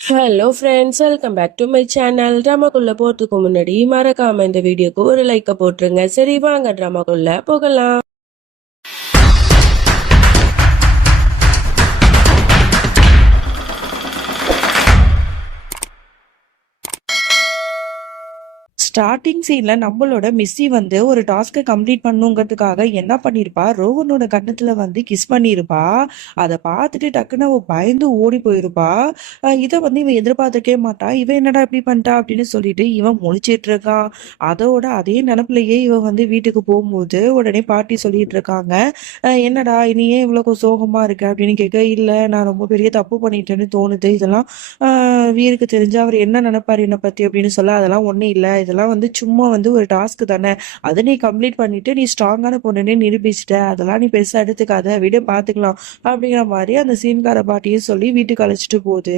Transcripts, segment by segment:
Hello friends, welcome back to my channel. ட்ராமாக்குள்ள போறதுக்கு முன்னாடி மறக்காம இந்த வீடியோக்கு ஒரு லைக்கை போட்டுருங்க. சரி, வாங்க ட்ராமாக்குள்ள போகலாம். ஸ்டார்டிங் சீன்ல நம்மளோட மிஸ்ஸி வந்து ஒரு டாஸ்க்கை கம்ப்ளீட் பண்ணுங்கிறதுக்காக என்ன பண்ணிருப்பா, ரோஹனோட கண்ணத்துல வந்து கிஸ் பண்ணிருப்பா. அதை பார்த்துட்டு டக்குன்னு அவ பயந்து ஓடி போயிருப்பா. இதை வந்து இவன் எதிர்பார்த்துருக்கே மாட்டா. இவன் என்னடா இப்படி பண்ணிட்டா அப்படின்னு சொல்லிட்டு இவன் முழிச்சிட்டு இருக்கான். அதோட அதே நினப்புலயே இவன் வந்து வீட்டுக்கு போகும்போது உடனே பாட்டி சொல்லிட்டு இருக்காங்க, என்னடா நீ ஏன் இவ்வளவு சோகமா இருக்க அப்படின்னு கேட்க, இல்ல நான் ரொம்ப பெரிய தப்பு பண்ணிட்டேன்னு தோணுது. இதெல்லாம் வீருக்கு தெரிஞ்சா அவர் என்ன நினைப்பாரு என்னை பத்தி அப்படின்னு சொல்ல, அதெல்லாம் ஒண்ணும் இல்லை, இதெல்லாம் வந்து சும்மா வந்து ஒரு டாஸ்க் தானே, அதை நீ கம்ப்ளீட் பண்ணிட்டு நீ ஸ்ட்ராங்கான பொண்ணுன்னு நிரூபிச்சிட்ட, அதெல்லாம் நீ பெருசா எடுத்துக்காத, விட பாத்துக்கலாம் அப்படிங்கிற மாதிரி அந்த சீன்கார பாட்டியும் சொல்லி வீட்டுக்கு அழைச்சிட்டு போகுது.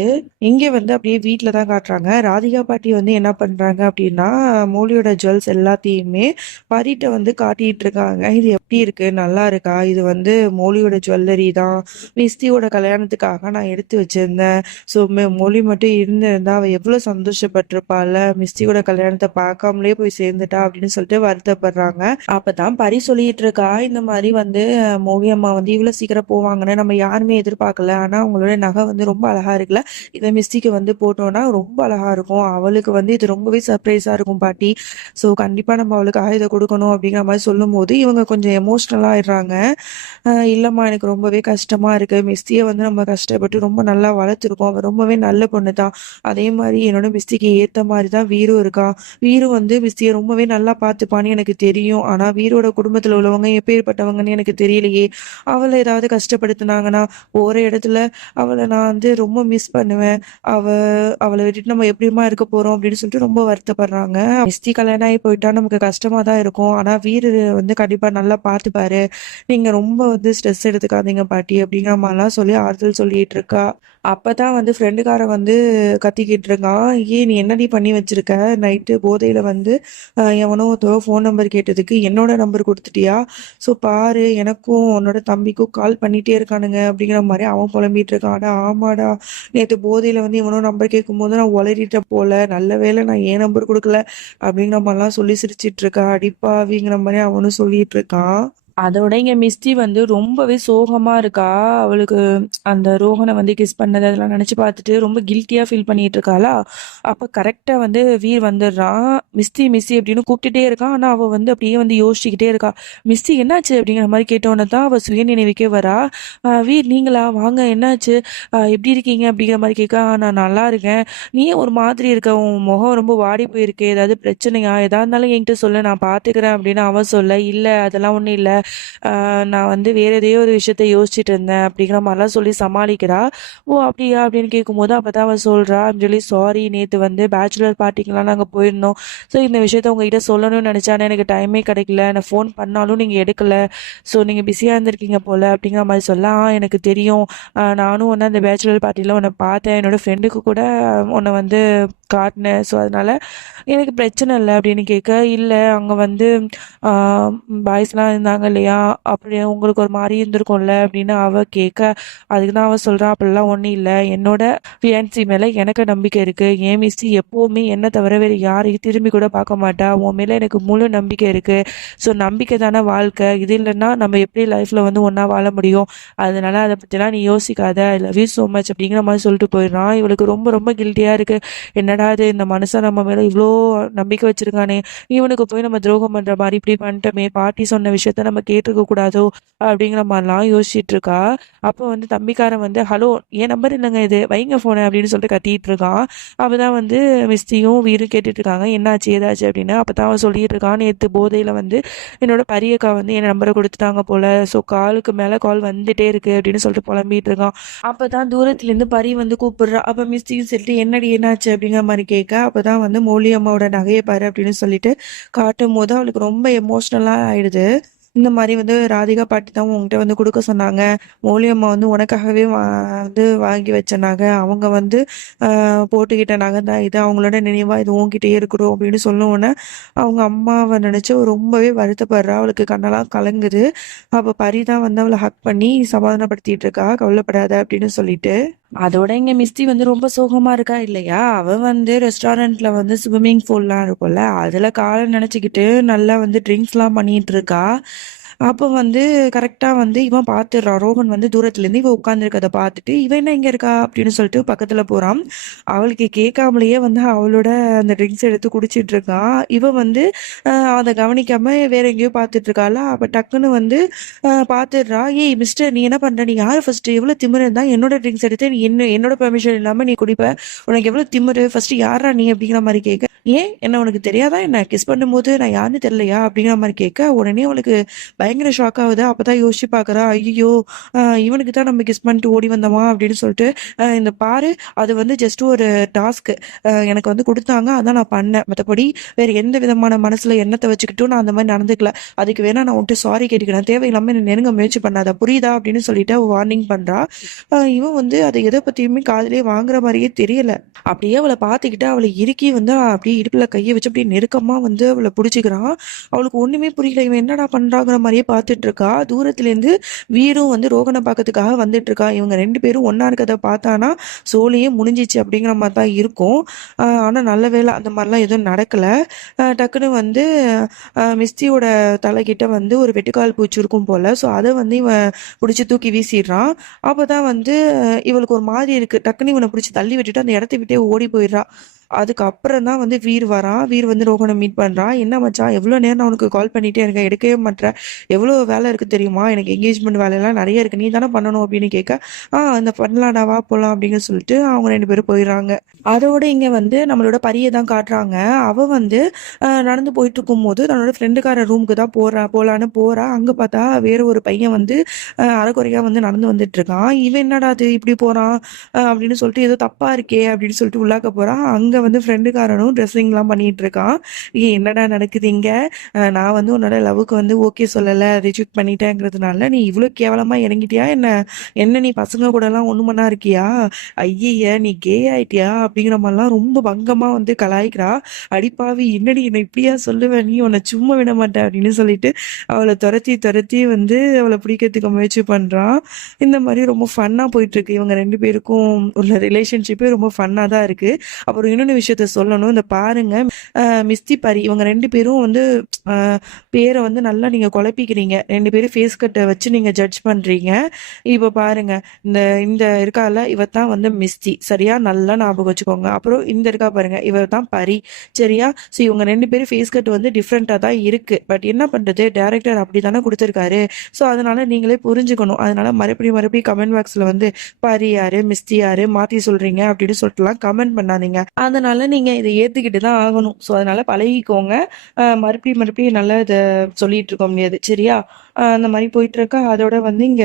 இங்க வந்து அப்படியே வீட்டுல தான் காட்டுறாங்க. ராதிகா பாட்டி வந்து என்ன பண்றாங்க அப்படின்னா, மோலியோட ஜுவல்ஸ் எல்லாத்தையுமே பரிட்ட வந்து காட்டிட்டு இருக்காங்க. இது எப்படி இருக்கு, நல்லா இருக்கா, இது வந்து மோலியோட ஜுவல்லரி தான், மிஸ்தியோட கல்யாணத்துக்காக நான் எடுத்து வச்சிருந்தேன். ஸோ மொழி மட்டும் இருந்திருந்தா அவள் எவ்வளோ சந்தோஷப்பட்டிருப்பாள், மிஸ்டியோட கல்யாணத்தை பார்க்காமலே போய் சேர்ந்துட்டா அப்படின்னு சொல்லிட்டு வருத்தப்படுறாங்க. அப்பதான் பரி சொல்லிட்டு இருக்கா, இந்த மாதிரி வந்து மோவி அம்மா வந்து இவ்வளோ சீக்கிரம் போவாங்கன்னு நம்ம யாருமே எதிர்பார்க்கல. ஆனால் அவங்களோட நகை வந்து ரொம்ப அழகா இருக்குல்ல, இதை மிஸ்டிக்கு வந்து போட்டோம்னா ரொம்ப அழகா இருக்கும், அவளுக்கு வந்து இது ரொம்பவே சர்ப்ரைஸா இருக்கும் பாட்டி. ஸோ கண்டிப்பா நம்ம அவளுக்காக இதை கொடுக்கணும் அப்படிங்கிற மாதிரி சொல்லும் போது இவங்க கொஞ்சம் எமோஷ்னலா ஆயிடுறாங்க. இல்லம்மா எனக்கு ரொம்பவே கஷ்டமா இருக்கு, மிஸ்தியை வந்து நம்ம கஷ்டப்பட்டு ரொம்ப நல்லா வளர்த்துருக்கோம், அவ ரொம்பவே நல்ல பொண்ணு தான். அதே மாதிரி என்னோட மிஸ்திக்கு ஏத்த மாதிரி தான் வீரும் இருக்கான். வீரும் வந்து மிஸ்தியை ரொம்பவே நல்லா பார்த்துப்பான்னு எனக்கு தெரியும். ஆனா வீரோட குடும்பத்துல உள்ளவங்க எப்பேற்பட்டவங்கன்னு எனக்கு தெரியலையே. அவளை ஏதாவது கஷ்டப்படுத்தினாங்கன்னா போற இடத்துல அவளை நான் வந்து ரொம்ப மிஸ் பண்ணுவேன். அவ அவளை விட்டுட்டு நம்ம எப்படிமா இருக்க போறோம் அப்படின்னு சொல்லிட்டு ரொம்ப வருத்தப்படுறாங்க. மிஸ்தி கல்யாணம் ஆகி போயிட்டா நமக்கு கஷ்டமா தான் இருக்கும். ஆனா வீரு வந்து கண்டிப்பா நல்லா பார்த்துப்பாரு. நீங்க ரொம்ப வந்து ஸ்ட்ரெஸ் எடுத்துக்காதீங்க பாட்டி அப்படிங்கிற மாதிரிலாம் சொல்லி ஆறுதல் சொல்லிட்டு இருக்கா. அப்பதான் வந்து ஃப்ரெண்டுக்காரன் வந்து கத்திக்கிட்டு இருக்கான், ஏன் நீ என்னடி பண்ணி வச்சிருக்க, நைட்டு போதையில வந்து எவனோ ஒருத்தவ ஃபோன் நம்பர் கேட்டதுக்கு என்னோட நம்பர் கொடுத்துட்டியா, ஸோ பாரு எனக்கும் உன்னோட தம்பிக்கும் கால் பண்ணிட்டே இருக்கானுங்க அப்படிங்கிற மாதிரி அவன் புலம்பிட்டு இருக்கான். ஆனா ஆமாடா, நேற்று போதையில வந்து இவனோ நம்பர் கேட்கும்போது நான் உளறிட்டேன் போல, நல்ல வேளை நான் ஏன் நம்பர் கொடுக்கல அப்படிங்கிற மாதிரிலாம் சொல்லி சிரிச்சிட்டு இருக்கா. அடிப்பாவிங்கிற மாதிரி அவனும் சொல்லிட்டு இருக்கான். அதோட இங்க மிஸ்டி வந்து ரொம்பவே சோகமா இருக்கா. அவளுக்கு அந்த ரோஹனை வந்து கிஸ் பண்ணது அதெல்லாம் நினைச்சு பார்த்துட்டு ரொம்ப கில்ட்டியா ஃபீல் பண்ணிட்டு இருக்காளா. அப்ப கரெக்டா வந்து வீர் வந்துடுறான். மிஸ்டி மிஸ்டி அப்படின்னு கூப்பிட்டுட்டே இருக்கான். ஆனா அவ வந்து அப்படியே வந்து யோசிச்சுக்கிட்டே இருக்கா. மிஸ்டி என்னாச்சு அப்படிங்கிற மாதிரி கேட்டோன்னே தான் அவ சுய நினைவுக்கே வரா. வீர் நீங்களா, வாங்க, என்னாச்சு, எப்படி இருக்கீங்க அப்படிங்கிற மாதிரி கேட்க, நான் நல்லா இருக்கேன், நீ ஒரு மாதிரி இருக்க, உன் முகம் ரொம்ப வாடி போயிருக்கு, ஏதாவது பிரச்சனையா, எதா இருந்தாலும் என்கிட்ட சொல்ல, நான் பாத்துக்கிறேன் அப்படின்னு அவ சொல்ல, இல்ல அதெல்லாம் ஒண்ணும் இல்ல, நான் வந்து வேற எதையோ ஒரு விஷயத்த யோசிச்சுட்டு இருந்தேன் அப்படிங்கிற மாதிரிலாம் சொல்லி சமாளிக்கிறா. ஓ அப்படியா அப்படின்னு கேட்கும்போது அப்பதான் அவ சொல்றா, சொல்லி சாரி, நேற்று வந்து பேச்சுலர் பார்ட்டிக்கெலாம் நாங்கள் போயிருந்தோம். ஸோ இந்த விஷயத்த உங்ககிட்ட சொல்லணும்னு நினச்சேன், எனக்கு டைமே கிடைக்கல, நான் ஃபோன் பண்ணாலும் நீங்கள் எடுக்கல, ஸோ நீங்கள் பிஸியாக இருந்திருக்கீங்க போல அப்படிங்கிற மாதிரி சொல்ல, எனக்கு தெரியும், நானும் ஒன்று அந்த பேச்சுலர் பார்ட்டியில் உன்னை பார்த்தேன், என்னோட ஃப்ரெண்டுக்கு கூட உன்னை வந்து காட்டினேன், ஸோ அதனால எனக்கு பிரச்சனை இல்லை அப்படின்னு கேட்க, இல்லை அங்கே வந்து பாய்ஸ்லாம் இருந்தாங்க இல்லையா, அப்படி உங்களுக்கு ஒரு மாதிரி இருந்திருக்கும்ல அப்படின்னு அவ கேட்க, அதுக்கு தான் அவ சொல்றா, அப்படிலாம் ஒன்றும் இல்லை, என்னோட ஃபியான்சி மேலே எனக்கு நம்பிக்கை இருக்கு, என் மிஸ்ஸி எப்போவுமே என்னை தவிர வேறு யாரையும் திரும்பி கூட பார்க்க மாட்டா, உன் மேலே எனக்கு முழு நம்பிக்கை இருக்கு, ஸோ நம்பிக்கை தானே வாழ்க்கை, இது இல்லைன்னா நம்ம எப்படி லைஃப்ல வந்து ஒன்றா வாழ முடியும், அதனால அதை பற்றிலாம் நீ யோசிக்காத, I love you so much அப்படிங்கிற மாதிரி சொல்லிட்டு போயிடுறான். இவளுக்கு ரொம்ப ரொம்ப கில்ட்டியா இருக்கு, என்னடா இது, இந்த மனுஷன் நம்ம மேலே இவ்வளோ நம்பிக்கை வச்சிருக்கானே, இவனுக்கு போய் நம்ம துரோகம் பண்ற மாதிரி இப்படி பண்ணிட்டோமே, பாட்டி சொன்ன விஷயத்த நம்ம கேட்டிருக்க கூடாதோ அப்படிங்கிற மாதிரிலாம் யோசிச்சுட்டு இருக்கா. அப்போ வந்து தம்பிக்காரன் வந்து, ஹலோ, என் நம்பர் இல்லைங்க இது, வைங்க போன அப்படின்னு சொல்லிட்டு கத்திட்டு இருக்கான். அப்பதான் வந்து மிஸ்தியும் வீரும் கேட்டுட்டு இருக்காங்க, என்னாச்சு ஏதாச்சு அப்படின்னு. அப்பதான் அவன் சொல்லிட்டு இருக்கான், நேற்று போதையில வந்து என்னோட பரியக்கா வந்து என் நம்பரை கொடுத்துட்டாங்க போல, ஸோ காலுக்கு மேல கால் வந்துட்டே இருக்கு அப்படின்னு சொல்லிட்டு புலம்பிட்டு இருக்கான். அப்பதான் தூரத்துல இருந்து பரி வந்து கூப்பிடுறா. அப்ப மிஸ்டியும் சொல்லிட்டு, என்னடி என்னாச்சு அப்படிங்கிற மாதிரி கேட்க, அப்பதான் வந்து மௌலி அம்மாவோட நகையை பாரு அப்படின்னு சொல்லிட்டு காட்டும் போது அவளுக்கு ரொம்ப எமோஷ்னலா ஆயிடுது. இந்த மாதிரி வந்து ராதிகா பாட்டி தான் உங்ககிட்ட வந்து கொடுக்க சொன்னாங்க, மௌலி அம்மா வந்து உனக்காகவே வந்து வாங்கி வச்ச நகை, அவங்க வந்து போட்டுக்கிட்ட நகை தான் இது, அவங்களோட நினைவா இது உங்ககிட்டயே இருக்கணும் அப்படின்னு சொன்ன உடனே அவங்க அம்மாவை நினைச்சு ரொம்பவே வருத்தப்படுறா. அவளுக்கு கண்ணெல்லாம் கலங்குது. அப்ப பரி தான் வந்து அவளை ஹக் பண்ணி சமாதானப்படுத்திட்டு இருக்கா, கவலைப்படாத அப்படின்னு சொல்லிட்டு. அதோட இங்க மிஸ்டி வந்து ரொம்ப சோகமா இருக்கா இல்லையா? அவ வந்து ரெஸ்டாரண்ட்ல வந்து ஸ்விம்மிங் பூல்லாம் இருக்கும்ல, அதுல கால நனைச்சுக்கிட்டு நல்லா வந்து ட்ரிங்க்ஸ்லாம் பண்ணிட்டு இருக்கா. அப்ப வந்து கரெக்ட்டா வந்து இவன் பாத்துடுறான். ரோஹன் வந்து தூரத்துலேருந்து இவ உட்கார்ந்திருக்கத பாத்துட்டு, "இவ என்ன இங்க இருக்கா?" அப்படின்னு சொல்லிட்டு பக்கத்துல போறான். அவளுக்கு கேட்காமலேயே வந்து அவளோட அந்த ட்ரிங்க்ஸ் எடுத்து குடிச்சிட்டு இருக்கான். இவ வந்து அத கவனிக்காம வேற எங்கேயோ பாத்துட்டு இருக்காளா, அப்ப டக்குன்னு வந்து பாத்துடுறா. "ஏய் மிஸ்டர், நீ என்ன பண்ற? நீ யாரு ஃபர்ஸ்ட்டு? எவ்ளோ திமிரு இருந்தா என்னோட ட்ரிங்க்ஸ் எடுத்து நீ என்னோட பெர்மிஷன் இல்லாம நீ குடிப்ப? உனக்கு எவ்ளோ திமிரு? ஃபர்ஸ்ட்டு யார்றா நீ?" அப்படிங்கிற மாரி கேட்க. "ஏன்? என்ன உனக்கு தெரியாதா என்ன? கிஸ் பண்ணும்போது நான் யாருன்னு தெரியலையா?" அப்படிங்கிற மாரி கேட்க, உடனே அவளுக்கு பயங்கர ஷாக் ஆகுது. அப்பதான் யோசிச்சு பார்க்குறா. ஐய்யயோ! இவனுக்கு தான் நம்ம கிஸ் பண்ணிட்டு ஓடி வந்தோமா அப்படின்னு சொல்லிட்டு, இந்த பாரு, அது வந்து ஜஸ்ட் ஒரு டாஸ்க். எனக்கு வந்து குடுத்தாங்க. அதான் நான் பண்ணேன். மத்தபடி வேற எந்த விதமான மனசுல எண்ணத்த வச்சுக்கிட்டும் நான் அந்த மாரி நடந்துக்கல. அதுக்கு வேணா நான் உன்ட்ட சாரி கேட்டுக்கிறேன். தேவையில்லாம என்ன நெருங்க முயற்சி பண்ணாத. புரியுதா? அப்படின்னு சொல்லிட்டு அவ வார்னிங் பண்றா. இவன் வந்து அத எத பத்தியுமே காதுலயே வாங்குற மாரியே தெரியல. அப்படியே அவள பார்த்துக்கிட்டு அவள இறுக்கி வந்து அப்படியே இடுப்புல கைய வச்சு அப்படியே நெருக்கமா வந்து அவள புடிச்சுக்கிறான். அவளுக்கு ஒண்ணுமே புரியல. இவன் என்னடா பண்றாங்கிற மாரியே பார்த்துட்டு இருக்கா. தூரத்துலேருந்து வீரும் வந்து ரோகன பார்க்கறதுக்காக வந்துட்டு இருக்கான். இவங்க 2 பேரும் ஒண்ணா இருக்கத பார்த்தானா, சோலியே முடிஞ்சிச்சு அப்படிங்கிற மாரி தான் இருக்கும். ஆனா நல்ல வேளை அந்த மாரிலாம் எதுவும் நடக்கல. டக்குனு வந்து மிஸ்டியோட தலைகிட்ட வந்து ஒரு வெட்டுக்கால் பூச்சி இருக்கும் போல. ஸோ அத வந்து இவன் புடிச்சு தூக்கி வீசிடுறான். அப்பதான் வந்து இவளுக்கு ஒரு மாரி இருக்கு. டக்குனு இவன புடிச்சு தள்ளி விட்டுட்டு அந்த இடத்த விட்டே ஓடி போயிடுறா. அதுக்கப்புறம் தான் வந்து வீர் வரான். வீர் வந்து ரோஹன மீட் பண்றான். "என்ன மச்சான், எவ்வளோ நேரம் நான் உனக்கு கால் பண்ணிட்டே இருக்கேன். எடுக்கவே மாட்ற. எவ்வளோ வேலை இருக்கு தெரியுமா? எனக்கு என்கேஜ்மெண்ட் வேலைலாம் நெறைய இருக்கு. நீ தானே பண்ணணும்." அப்படின்னு கேட்க, இந்த பண்ணலாம்டா, வா போலாம்." அப்படின்னு சொல்லிட்டு அவங்க 2 பேரும் போயிடுறாங்க. அதோட இங்க வந்து நம்மளோட பரிய தான் காட்டுறாங்க. அவ வந்து நடந்து போயிட்டுருக்கும்போது தன்னோட ஃப்ரெண்டுக்கார ரூமுக்கு தான் போலான்னு போறா. அங்க பார்த்தா வேற ஒரு பையன் வந்து அரைகுறையா வந்து நடந்து வந்துட்டுருக்கான். இவன் என்னடா இது இப்படி போறான்? அப்படின்னு சொல்லிட்டு ஏதோ தப்பா இருக்கே அப்படின்னு சொல்லிட்டு உள்ளாக்க போறா. அங்க வந்து ஃப்ரெண்டுக்காரனும் ட்ரெஸ்ஸிங்லாம் பண்ணிட்டு இருக்கான். "ஏய் என்னடா நடக்குது இங்க? நான் வந்து உன்னோட லவ்வுக்கு வந்து ஓகே சொல்லல. ரிஜெக்ட் பண்ணிட்டேங்கிறதுனால நீ இவ்ளோ கேவலமா இறங்கிட்டியா என்ன? என்ன நீ பசங்க கூடலாம் ஒண்ணு மண்ணா இருக்கியா? ஐய்யய்ய! நீ கே ஆயிட்டியா?" அப்படிங்கிற மாரிலாம் ரொம்ப பங்கமா வந்து கலாய்க்கிறா. "அடிப்பாவி! என்னடி என்ன இப்படியா சொல்லுவ? நீ உன்ன சும்மா விட மாட்டேன்." அப்படின்னு சொல்லிட்டு அவள தொரத்தி தொரத்தி வந்து அவள பிடிக்கிறதுக்கு முயற்சி பண்றான். இந்த மாரி ரொம்ப ஃபன்னா போயிட்டுருக்கு. இவங்க 2 பேருக்கும் உள்ள ரிலேஷன்ஷிப்பே ரொம்ப ஃபன்னா தான் இருக்கு. அப்புறம் இன்னொன்னு விஷயத்த சொல்லணும். இந்த பாருங்க, மிஸ்டி பரி இவங்க 2 பேரும் வந்து அ பேர வந்து நல்லா நீங்க குழப்பிக்கிறீங்க. 2 பேரும் ஃபேஸ் கட்ட வச்சு நீங்க ஜட்ஜ் பண்றீங்க. இப்ப பாருங்க, இந்த இந்த இருக்கால்ல, இவ தான் வந்து மிஸ்டி. சரியா? நல்லா ஞாபகம் வச்சுக்கோங்க. அப்புறம் இந்த இருக்கா பாருங்க, இவ தான் பரி. சரியா? ஸோ இவங்க 2 பேரும் ஃபேஸ் கட் வந்து டிஃப்ரெண்ட்டா தான் இருக்கு. பட் என்ன பண்றது? டைரக்டர் அப்படி தானே குடுத்துருக்காரு. ஸோ அதனால நீங்களே புரிஞ்சுக்கணும். அதனால மறுபடியும் கமெண்ட் பாக்ஸ்ல வந்து "பாரி யாரு? மிஸ்டி யாரு? மாத்தி சொல்றீங்க" அப்படின்னு சொல்லிட்டுலாம் கமெண்ட் பண்ணாதீங்க. அதனால நீங்க இத ஏத்துக்கிட்டு தான் ஆகணும். ஸோ அதனால பழகிக்கோங்க. மறுபடியும் நல்லா இத சொல்லிட்டு இருக்க முடியாது. சரியா? அந்த மாரி போயிட்டுருக்கு. அதோட வந்து இங்க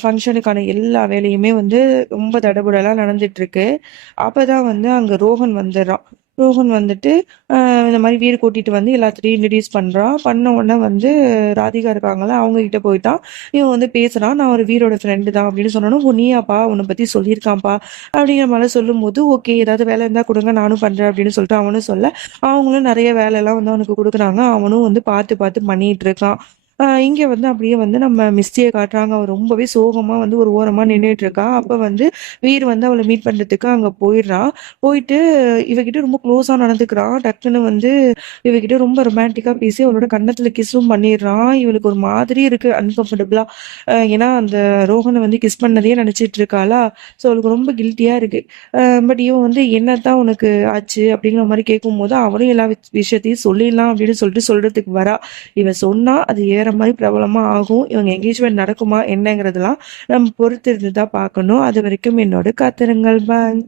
ஃபங்ஷனுக்கான எல்லா வேலையுமே வந்து ரொம்ப தடபுடலா நடந்துட்டுருக்கு. அப்பதான் வந்து அங்க ரோஹன் வந்துர்றான். ரோஹன் வந்துட்டு இந்த மாரி வீடு கூட்டிட்டு வந்து எல்லாத்துட்டயும் இன்ட்ரோடியூஸ் பண்றான். பண்ண உடனே வந்து ராதிகா இருக்காங்கல்ல, அவங்க கிட்ட போயிட்டான். இவன் வந்து பேசுறான். "நான் ஒரு வீரோட ஃப்ரெண்டு தான்." அப்படின்னு சொன்னோனே, "ஓ! நீயாப்பா? உன்ன பத்தி சொல்லியிருக்கான்ப்பா." அப்படிங்கிற மாரிலாம் சொல்லும்போது, "ஓகே, ஏதாவது வேலை இருந்தா குடுங்க, நானும் பண்றேன்." அப்படின்னு சொல்லிட்டு அவனும் சொல்ல, அவங்களும் நெறைய வேலைலாம் வந்து அவனுக்கு குடுக்குறாங்க. அவனும் வந்து பார்த்து பார்த்து பண்ணிட்டு இருக்கான். இங்க வந்து அப்படியே வந்து நம்ம மிஸ்டிய காட்டுறாங்க. அவ ரொம்பவே சோகமா வந்து ஒரு ஓரமா நின்னுட்டு இருக்கா. அப்ப வந்து வீர் வந்து அவள மீட் பண்றதுக்கு அங்க போயிடுறான். போயிட்டு இவகிட்ட ரொம்ப க்ளோஸா நடந்துக்கிறான். டக்குன்னு வந்து இவகிட்ட ரொம்ப ரொமான்டிக்கா பேசி அவளோட கன்னத்துல கிஸ்ஸும் பண்ணிடுறான். இவளுக்கு ஒரு மாதிரி இருக்கு அன்கம்ஃபர்டபுளா. ஏன்னா அந்த ரோஹன வந்து கிஸ் பண்ணதையே நினைச்சிட்டு இருக்காளா. ஸோ அவளுக்கு ரொம்ப கில்ட்டியா இருக்கு. பட் இவன் வந்து "என்னத்தான் உனக்கு ஆச்சு?" அப்படிங்கிற மாரி கேட்கும்போது, அவளும் எல்லா விஷயத்தையும் சொல்லிடலாம் அப்படின்னு சொல்லிட்டு சொல்றதுக்கு வரா. இவ சொன்னா அது வேற மாரி பிரபலமா ஆகும். இவங்க என்கேஜ்மெண்ட் நடக்குமா என்னங்கிறதெல்லாம் நம்ம பொறுத்திருந்து தான் பார்க்கணும். அதுவரைக்கும் என்னோட காத்திருங்கள். பாய்.